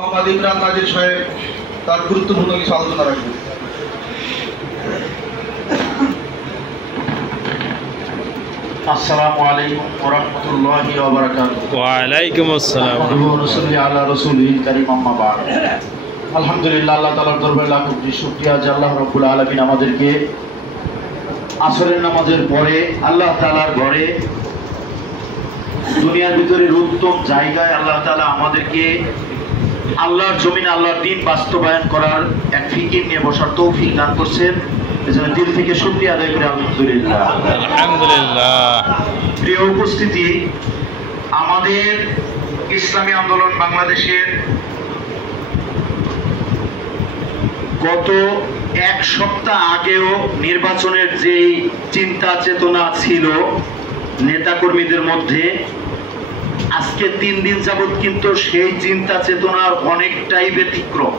মোহাম্মদ ইমরান নাজির সাহেব তার গুরুত্বপূর্ণ কিছু আলোচনা রাখবেন। আসসালামু আলাইকুম ওয়া রাহমাতুল্লাহি ওয়া বারাকাতুহু। ওয়া আলাইকুম আসসালাম। আলা রাসূলিল কারীম, আম্মা বা'দ। আলহামদুলিল্লাহ, আল্লাহ তাআলার দরবারে লাখ কোটি শুকরিয়া যে আল্লাহ রাব্বুল আলামিন আমাদেরকে আসরের নামাজের পরে আল্লাহ তাআলার ঘরে দুনিয়ার ভিতরে উত্তম জায়গায় আল্লাহ তাআলা আমাদেরকে আল্লাহর জমিনে আল্লাহর দ্বীন বাস্তবায়ন করার এক ফিকির নিয়ে বসার তৌফিক দান করছেন। এজন্য দিল থেকে শুকরিয়া আদায় করি আলহামদুলিল্লাহ। আলহামদুলিল্লাহ। প্রিয় উপস্থিতি, আমাদের ইসলামী আন্দোলন বাংলাদেশের গত এক সপ্তাহ আগেও নির্বাচনের যে চিন্তা চেতনা ছিল নেতাকর্মীদের মধ্যে, আজকে 3 দিন যাবৎ কিন্তু সেই চিন্তা চেতনার অনেকটাই ব্যতিক্রম।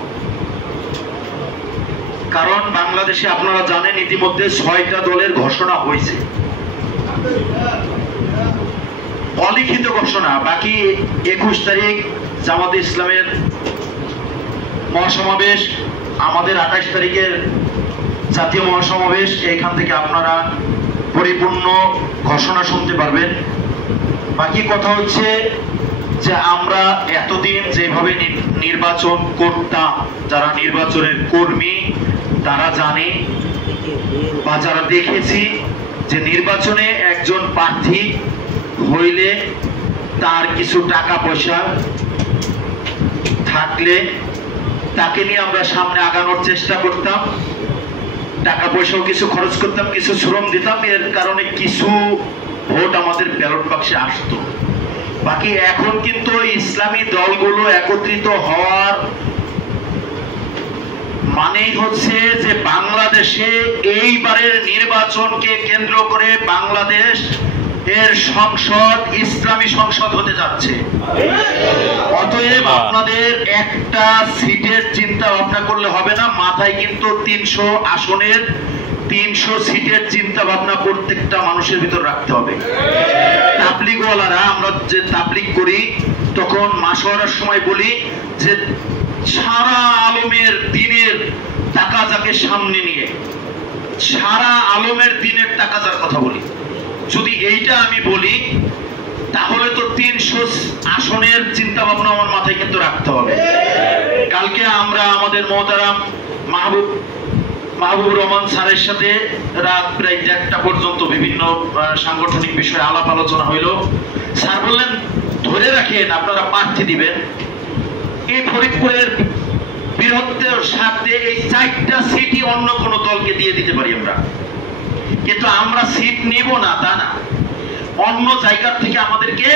কারণ বাংলাদেশে আপনারা জানেন ইতিমধ্যে 6টা দলের ঘোষণা হয়েছে, অলিখিত ঘোষণা। বাকি 21 তারিখ জামাতে ইসলামের মহাসমাবেশ, আমাদের 28 তারিখের জাতীয় মহাসমাবেশ। এইখান থেকে আপনারা পরিপূর্ণ ঘোষণা শুনতে পারবেন। বাকি কথা হচ্ছে যে আমরা এতদিন যেভাবে নির্বাচন করতাম, যারা নির্বাচনের কর্মী তারা জানে বা যারা দেখেছি যে নির্বাচনে একজন প্রার্থী হইলে তার কিছু টাকা পয়সা থাকলে তাকে নিয়ে আমরা সামনে আগানোর চেষ্টা করতাম, টাকা পয়সাও কিছু খরচ করতাম, কিছু শ্রম দিতাম, এর কারণে কিছু ভোট আমাদের ব্যালট বাক্সে আসতো। বাকি এখন কিন্তু ইসলামী দলগুলো একত্রিত হওয়ার মানেই হচ্ছে যে বাংলাদেশে এইবারের নির্বাচনকে কেন্দ্র করে বাংলাদেশ এর সংসদ ইসলামী সংসদ হতে যাচ্ছে। অতএব আপনাদের একটা সিটের চিন্তা ভাবনা করলে হবে না, মাথায় কিন্তু 300 আসনের 300 সিটের চিন্তা ভাবনা প্রত্যেকটা মানুষের ভিতর রাখতে হবে। তাবলীগওয়ালারা, আমরা যে তাবলীগ করি তখন মাসওয়ারার সময় বলি যে সারা আলমের দিনের তাকাজাকে সামনে নিয়ে সারা আলমের দিনের তাকাজার কথা বলি। যদি এইটা আমি বলি তাহলে তো 300 আসনের চিন্তা ভাবনা আমার মাথায় কিন্তু রাখতে হবে। কালকে আমরা আমাদের মহতারাম মাহবুবুর রহমান স্যারের সাথে রাত প্রায় 1টা পর্যন্ত বিভিন্ন সাংগঠনিক বিষয়ে আলাপ আলোচনা হইল। স্যার বললেন ধরে রাখেন আপনারা প্রার্থী দিবেন, এই ফরিদপুরের বৃহত্তর স্বার্থে এই 4টা সিটই অন্য কোনো দলকে দিয়ে দিতে পারি আমরা, কিন্তু আমরা সিট নিব না তা না। অন্য জায়গার থেকে আমাদেরকে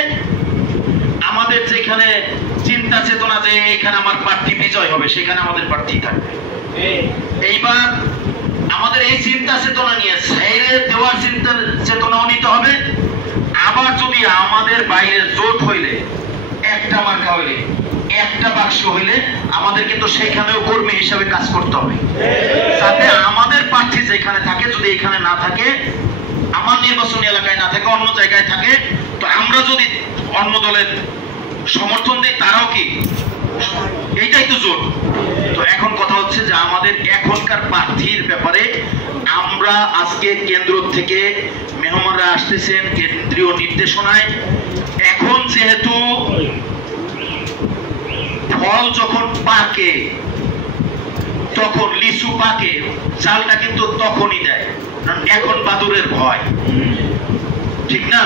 আমাদের যেখানে চিন্তা চেতনা যে এখানে আমার প্রার্থী বিজয় হবে সেখানে আমাদের প্রার্থী থাকবে। এইবার আমাদের এই চিন্তা চেতনা নিয়ে ছেড়ে দেওয়ার চিন্তা চেতনাও নিতে হবে। আবার যদি আমাদের বাইরে জোট হইলে, একটা মার্কা হইলে, একটা বাক্স হইলে আমাদের কিন্তু সেখানেও কর্মী হিসাবে কাজ করতে হবে, যাতে আমাদের প্রার্থী যেখানে থাকে, যদি এখানে না থাকে, আমার নির্বাচনী এলাকায় না থাকে, অন্য জায়গায় থাকে, তো আমরা যদি অন্য দলের সমর্থন দিই তারাও কি, এইটাই তো জোট। তো এখন কথা হচ্ছে যে আমাদের এখনকার প্রার্থীর ব্যাপারে আমরা আজকে কেন্দ্র থেকে মেহমানরা আসতেছেন কেন্দ্রীয় নির্দেশনায়। এখন যেহেতু ফল যখন পাকে, তখন লিচু পাকে, চালটা কিন্তু তখনই দেয়, কারণ এখন বাদুরের ভয়, ঠিক না?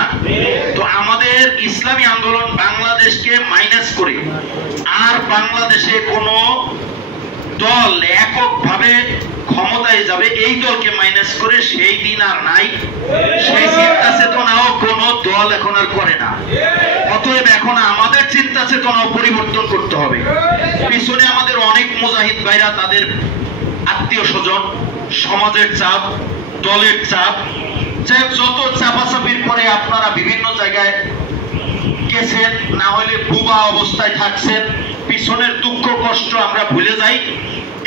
তো আমাদের ইসলামী আন্দোলন বাংলাদেশকে মাইনাস করে আর বাংলাদেশে কোনো দল এককভাবে ক্ষমতায় যাবে এই দলকে মাইনাস করে সেই দিন আর নাই, সেই চিন্তা চেতনাও কোনো দল এখন আর করে না। অতএব এখন আমাদের চিন্তা চেতনাও পরিবর্তন করতে হবে। পিছনে আমাদের অনেক মুজাহিদ ভাইরা তাদের আত্মীয় স্বজন, সমাজের চাপ, দলের চাপ, যত চাপাচাপির পরে আপনারা বিভিন্ন জায়গায় গেছেন, না হলে বুবা অবস্থায় থাকছেন, পিছনের দুঃখ কষ্ট আমরা ভুলে যাই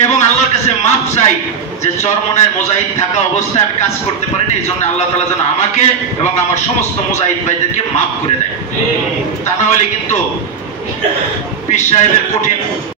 এবং আল্লাহর কাছে মাপ চাই যে চরমনের মুজাহিদ থাকা অবস্থায় আমি কাজ করতে পারিনি, এই জন্য আল্লাহ তাআলা যেন আমাকে এবং আমার সমস্ত মুজাহিদ ভাইদেরকে মাফ করে দেয়। তা না হলে কিন্তু পীর সাহেবের কঠিন